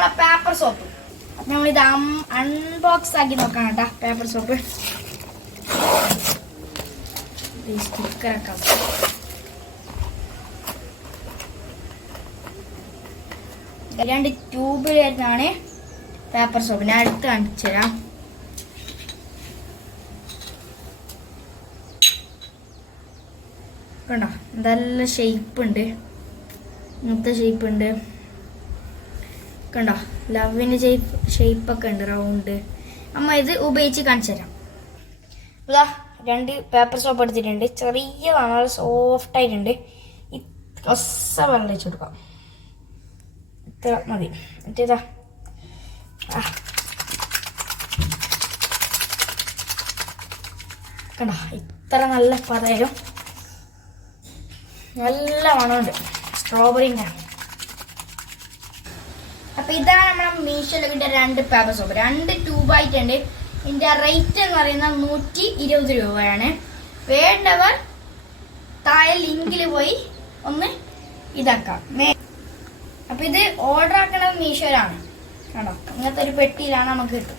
നമ്മളെ paper soap നമ്മളിത് unbox ആക്കി നോക്കാം കേട്ടാ പേപ്പർ സോപ്പ് സ്റ്റിക്കറൊക്കെ രണ്ട് ട്യൂബിൽ വരുന്നതാണ് പേപ്പർ സോപ്പ് ഞാൻ അടുത്ത് കാണിച്ചു തരാം. കണ്ടോ? നല്ല ഷേപ്പ് ഉണ്ട്. ഇങ്ങനത്തെ ഷേപ്പ് ഉണ്ട്. കണ്ടോ? ലവിന് ഷേപ്പ് ഷേപ്പൊക്കെ ഉണ്ട് റൗണ്ട് അമ്മ ഇത് ഉപയോഗിച്ച് കാണിച്ചു തരാം. ഇതാ രണ്ട് പേപ്പർ സോപ്പ് എടുത്തിട്ടുണ്ട്. ചെറിയതാണ് നല്ല സോഫ്റ്റ് ആയിട്ടുണ്ട്. ഒസ വെള്ളം വെച്ച് കൊടുക്കാം. ഇത്ര മതി. മറ്റേതാ? കണ്ടോ? ഇത്ര നല്ല പതയിലും. നല്ല മണമുണ്ട്. സ്ട്രോബെറിന്റെ അപ്പൊ ഇതാണ് നമ്മുടെ മീഷോയിൽ കിട്ടിയ രണ്ട് പേപ്പർ സോപ്പ് രണ്ട് ട്യൂബ് ആയിട്ടുണ്ട്. ഇതിന്റെ റേറ്റ് എന്ന് പറയുന്നത് നൂറ്റി ഇരുപത് രൂപയാണ്. വേണ്ടവർ താഴെ ലിങ്കിൽ പോയി ഒന്ന് ഇതാക്കാം. അപ്പൊ ഇത് ഓർഡർ ആക്കണത് മീഷോയിലാണ് കണ്ടോ? ഇങ്ങനത്തെ ഒരു പെട്ടിയിലാണ് നമുക്ക് കിട്ടും